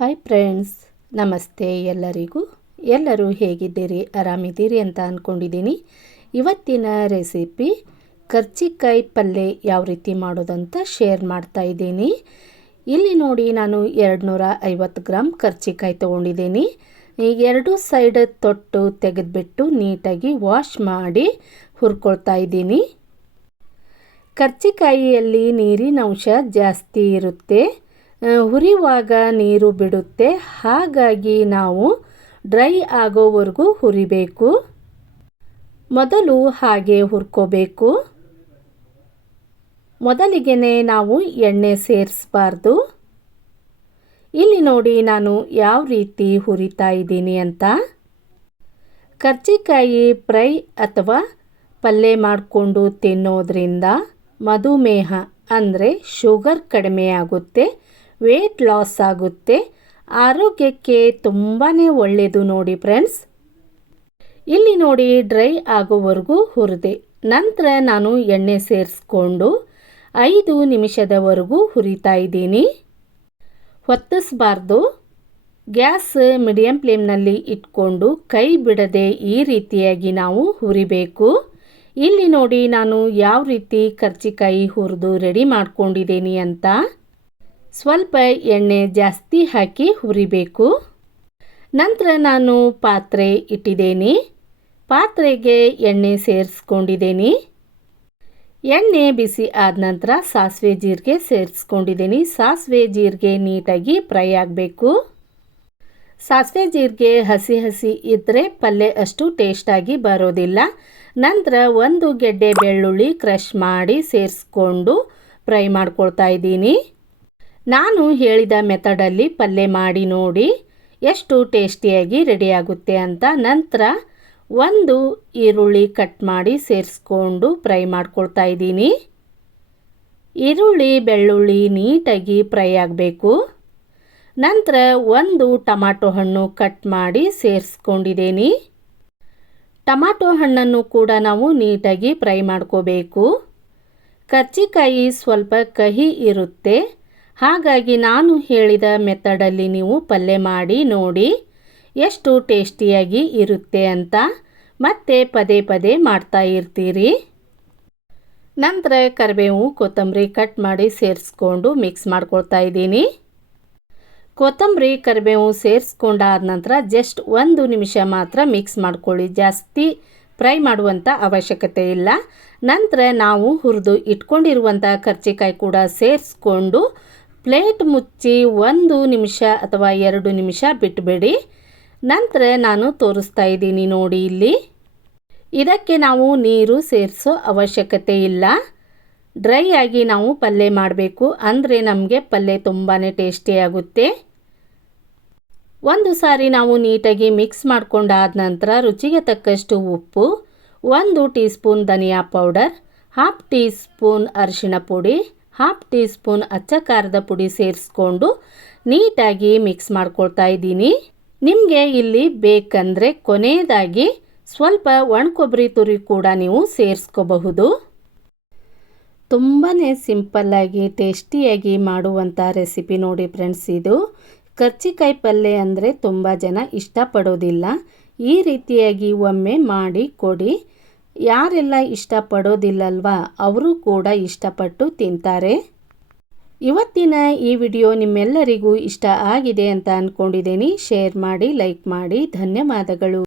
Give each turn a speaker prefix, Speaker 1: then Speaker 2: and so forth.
Speaker 1: Hi friends ನಮಸ್ತೆ ಎಲ್ಲರಿಗೂ. ಎಲ್ಲರೂ ಹೇಗಿದ್ದೀರಿ? ಆರಾಮಿದ್ದೀರಿ ಅಂತ ಅಂದ್ಕೊಂಡಿದ್ದೀನಿ ಇವತ್ತಿನ ರೆಸಿಪಿ ಕರ್ಚಿಕಾಯಿ ಪಲ್ಯ ಯಾವ ರೀತಿ ಮಾಡೋದಂತ ಶೇರ್ ಮಾಡ್ತಾ ಇದ್ದೀನಿ. ಇಲ್ಲಿ ನೋಡಿ ನಾನು ಎರಡು ನೂರ ಐವತ್ತು ಗ್ರಾಮ್ ಕರ್ಚಿಕಾಯಿ ತೊಗೊಂಡಿದ್ದೀನಿ. ಎರಡು ಸೈಡ್ ತೊಟ್ಟು ತೆಗೆದುಬಿಟ್ಟು ನೀಟಾಗಿ ವಾಶ್ ಮಾಡಿ ಹುರ್ಕೊಳ್ತಾ ಇದ್ದೀನಿ. ಕರ್ಚಿಕಾಯಿಯಲ್ಲಿ ನೀರಿನ ಅಂಶ ಜಾಸ್ತಿ ಇರುತ್ತೆ. ಹುರಿಯುವಾಗ ನೀರು ಬಿಡುತ್ತೆ. ಹಾಗಾಗಿ ನಾವು ಡ್ರೈ ಆಗೋವರೆಗೂ ಹುರಿಬೇಕು. ಮೊದಲು ಹಾಗೆ ಹುರ್ಕೋಬೇಕು. ಮೊದಲಿಗೆ ನಾವು ಎಣ್ಣೆ ಸೇರಿಸಬಾರ್ದು. ಇಲ್ಲಿ ನೋಡಿ ನಾನು ಯಾವ ರೀತಿ ಹುರಿತಾ ಇದ್ದೀನಿ ಅಂತ. ಕರ್ಜಿಕಾಯಿ ಫ್ರೈ ಅಥವಾ ಪಲ್ಯ ಮಾಡಿಕೊಂಡು ತಿನ್ನೋದ್ರಿಂದ ಮಧುಮೇಹ ಅಂದರೆ ಶುಗರ್ ಕಡಿಮೆ ವೇಟ್ ಲಾಸ್ ಆಗುತ್ತೆ. ಆರೋಗ್ಯಕ್ಕೆ ತುಂಬಾ ಒಳ್ಳೆಯದು ನೋಡಿ ಫ್ರೆಂಡ್ಸ್ ಇಲ್ಲಿ ನೋಡಿ ಡ್ರೈ ಆಗೋವರೆಗೂ ಹುರಿದೆ. ನಂತರ ನಾನು ಎಣ್ಣೆ ಸೇರಿಸ್ಕೊಂಡು ಐದು ನಿಮಿಷದವರೆಗೂ ಹುರಿತಾ ಇದ್ದೀನಿ. ಹೊತ್ತಿಸ್ಬಾರ್ದು ಗ್ಯಾಸ್ ಮೀಡಿಯಂ ಫ್ಲೇಮ್ನಲ್ಲಿ ಇಟ್ಕೊಂಡು ಕೈ ಬಿಡದೆ ಈ ರೀತಿಯಾಗಿ ನಾವು ಹುರಿಬೇಕು. ಇಲ್ಲಿ ನೋಡಿ ನಾನು ಯಾವ ರೀತಿ ಕರ್ಚಿಕಾಯಿ ಹುರಿದು ರೆಡಿ ಮಾಡ್ಕೊಂಡಿದ್ದೀನಿ ಅಂತ. ಸ್ವಲ್ಪ ಎಣ್ಣೆ ಜಾಸ್ತಿ ಹಾಕಿ ಹುರಿಬೇಕು. ನಂತರ ನಾನು ಪಾತ್ರೆ ಇಟ್ಟಿದ್ದೇನೆ. ಪಾತ್ರೆಗೆ ಎಣ್ಣೆ ಸೇರಿಸ್ಕೊಂಡಿದ್ದೀನಿ. ಎಣ್ಣೆ ಬಿಸಿ ಆದ ನಂತರ ಸಾಸಿವೆ ಜೀರಿಗೆ ಸೇರಿಸ್ಕೊಂಡಿದ್ದೀನಿ. ಸಾಸಿವೆ ಜೀರಿಗೆ ನೀಟಾಗಿ ಫ್ರೈ ಆಗಬೇಕು. ಸಾಸಿವೆ ಜೀರಿಗೆ ಹಸಿ ಹಸಿ ಇದ್ದರೆ ಪಲ್ಯ ಅಷ್ಟು ಟೇಸ್ಟಾಗಿ ಬರೋದಿಲ್ಲ. ನಂತರ ಒಂದು ಗೆಡ್ಡೆ ಬೆಳ್ಳುಳ್ಳಿ ಕ್ರಷ್ ಮಾಡಿ ಸೇರಿಸ್ಕೊಂಡು ಫ್ರೈ ಮಾಡ್ಕೊಳ್ತಾ ಇದ್ದೀನಿ. ನಾನು ಹೇಳಿದ ಮೆಥಡಲ್ಲಿ ಪಲ್ಯ ಮಾಡಿ ನೋಡಿ, ಎಷ್ಟು ಟೇಸ್ಟಿಯಾಗಿ ರೆಡಿಯಾಗುತ್ತೆ ಅಂತ ನಂತರ ಒಂದು ಈರುಳ್ಳಿ ಕಟ್ ಮಾಡಿ ಸೇರಿಸ್ಕೊಂಡು ಫ್ರೈ ಮಾಡ್ಕೊಳ್ತಾ ಇದ್ದೀನಿ. ಈರುಳ್ಳಿ, ಬೆಳ್ಳುಳ್ಳಿ ನೀಟಾಗಿ ಫ್ರೈ ಆಗಬೇಕು. ನಂತರ ಒಂದು ಟಮಾಟೊ ಹಣ್ಣು ಕಟ್ ಮಾಡಿ ಸೇರಿಸ್ಕೊಂಡಿದ್ದೀನಿ. ಟಮಾಟೊ ಹಣ್ಣನ್ನು ಕೂಡ ನಾವು ನೀಟಾಗಿ ಫ್ರೈ ಮಾಡ್ಕೋಬೇಕು. ಕರ್ಜಿಕಾಯಿ ಸ್ವಲ್ಪ ಕಹಿ ಇರುತ್ತೆ. ಹಾಗಾಗಿ ನಾನು ಹೇಳಿದ ಮೆಥಡಲ್ಲಿ ನೀವು ಪಲ್ಯ ಮಾಡಿ ನೋಡಿ, ಎಷ್ಟು ಟೇಸ್ಟಿಯಾಗಿ ಇರುತ್ತೆ ಅಂತ ಮತ್ತೆ ಪದೇ ಪದೇ ಮಾಡ್ತಾ ಇರ್ತೀರಿ. ನಂತರ ಕರಿಬೇವು, ಕೊತ್ತಂಬರಿ ಕಟ್ ಮಾಡಿ ಸೇರಿಸ್ಕೊಂಡು ಮಿಕ್ಸ್ ಮಾಡ್ಕೊಳ್ತಾ ಇದ್ದೀನಿ. ಕೊತ್ತಂಬರಿ, ಕರಿಬೇವು ಸೇರಿಸ್ಕೊಂಡಾದ ನಂತರ ಜಸ್ಟ್ ಒಂದು ನಿಮಿಷ ಮಾತ್ರ ಮಿಕ್ಸ್ ಮಾಡ್ಕೊಳ್ಳಿ. ಜಾಸ್ತಿ ಫ್ರೈ ಮಾಡುವಂಥ ಅವಶ್ಯಕತೆ ಇಲ್ಲ. ನಂತರ ನಾವು ಹುರಿದು ಇಟ್ಕೊಂಡಿರುವಂಥ ಕರ್ಜಿಕಾಯಿ ಕೂಡ ಸೇರಿಸ್ಕೊಂಡು ಪ್ಲೇಟ್ ಮುಚ್ಚಿ ಒಂದು ನಿಮಿಷ ಅಥವಾ ಎರಡು ನಿಮಿಷ ಬಿಟ್ಬೇಡಿ. ನಂತರ ನಾನು ತೋರಿಸ್ತಾ ಇದ್ದೀನಿ ನೋಡಿ ಇಲ್ಲಿ. ಇದಕ್ಕೆ ನಾವು ನೀರು ಸೇರಿಸೋ ಅವಶ್ಯಕತೆ ಇಲ್ಲ. ಡ್ರೈ ಆಗಿ ನಾವು ಪಲ್ಯ ಮಾಡಬೇಕು. ಅಂದರೆ ನಮಗೆ ಪಲ್ಯ ತುಂಬಾ ಟೇಸ್ಟಿಯಾಗುತ್ತೆ ಒಂದು ಸಾರಿ ನಾವು ನೀಟಾಗಿ ಮಿಕ್ಸ್ ಮಾಡಿಕೊಂಡಾದ ನಂತರ ರುಚಿಗೆ ತಕ್ಕಷ್ಟು ಉಪ್ಪು, ಒಂದು ಟೀ ಸ್ಪೂನ್ ಧನಿಯಾ ಪೌಡರ್, ಹಾಫ್ ಟೀ ಸ್ಪೂನ್ ಅರಿಶಿಣ ಪುಡಿ ಹಾಫ್ ಟೀ ಸ್ಪೂನ್ ಅಚ್ಚ ಖಾರದ ಪುಡಿ ಸೇರಿಸ್ಕೊಂಡು ನೀಟಾಗಿ ಮಿಕ್ಸ್ ಮಾಡ್ಕೊಳ್ತಾ ಇದ್ದೀನಿ. ನಿಮಗೆ ಇಲ್ಲಿ ಬೇಕಂದರೆ ಕೊನೆಯದಾಗಿ ಸ್ವಲ್ಪ ಒಣಕೊಬ್ಬರಿ ತುರಿ ಕೂಡ ನೀವು ಸೇರಿಸ್ಕೋಬಹುದು. ತುಂಬಾ ಸಿಂಪಲ್ಲಾಗಿ ಟೇಸ್ಟಿಯಾಗಿ ಮಾಡುವಂಥ ರೆಸಿಪಿ ನೋಡಿ ಫ್ರೆಂಡ್ಸ್ ಇದು. ಕರ್ಚಿಕಾಯಿ ಪಲ್ಯ ಅಂದರೆ ತುಂಬ ಜನ ಇಷ್ಟಪಡೋದಿಲ್ಲ. ಈ ರೀತಿಯಾಗಿ ಒಮ್ಮೆ ಮಾಡಿ ಕೊಡಿ. ಯಾರೆಲ್ಲ ಇಷ್ಟಪಡೋದಿಲ್ಲಲ್ವಾ, ಅವರು ಕೂಡ ಇಷ್ಟಪಟ್ಟು ತಿಂತಾರೆ. ಇವತ್ತಿನ ಈ ವಿಡಿಯೋ ನಿಮ್ಮೆಲ್ಲರಿಗೂ ಇಷ್ಟ ಆಗಿದೆ ಅಂತ ಅಂದ್ಕೊಂಡಿದ್ದೀನಿ ಶೇರ್ ಮಾಡಿ, ಲೈಕ್ ಮಾಡಿ. ಧನ್ಯವಾದಗಳು.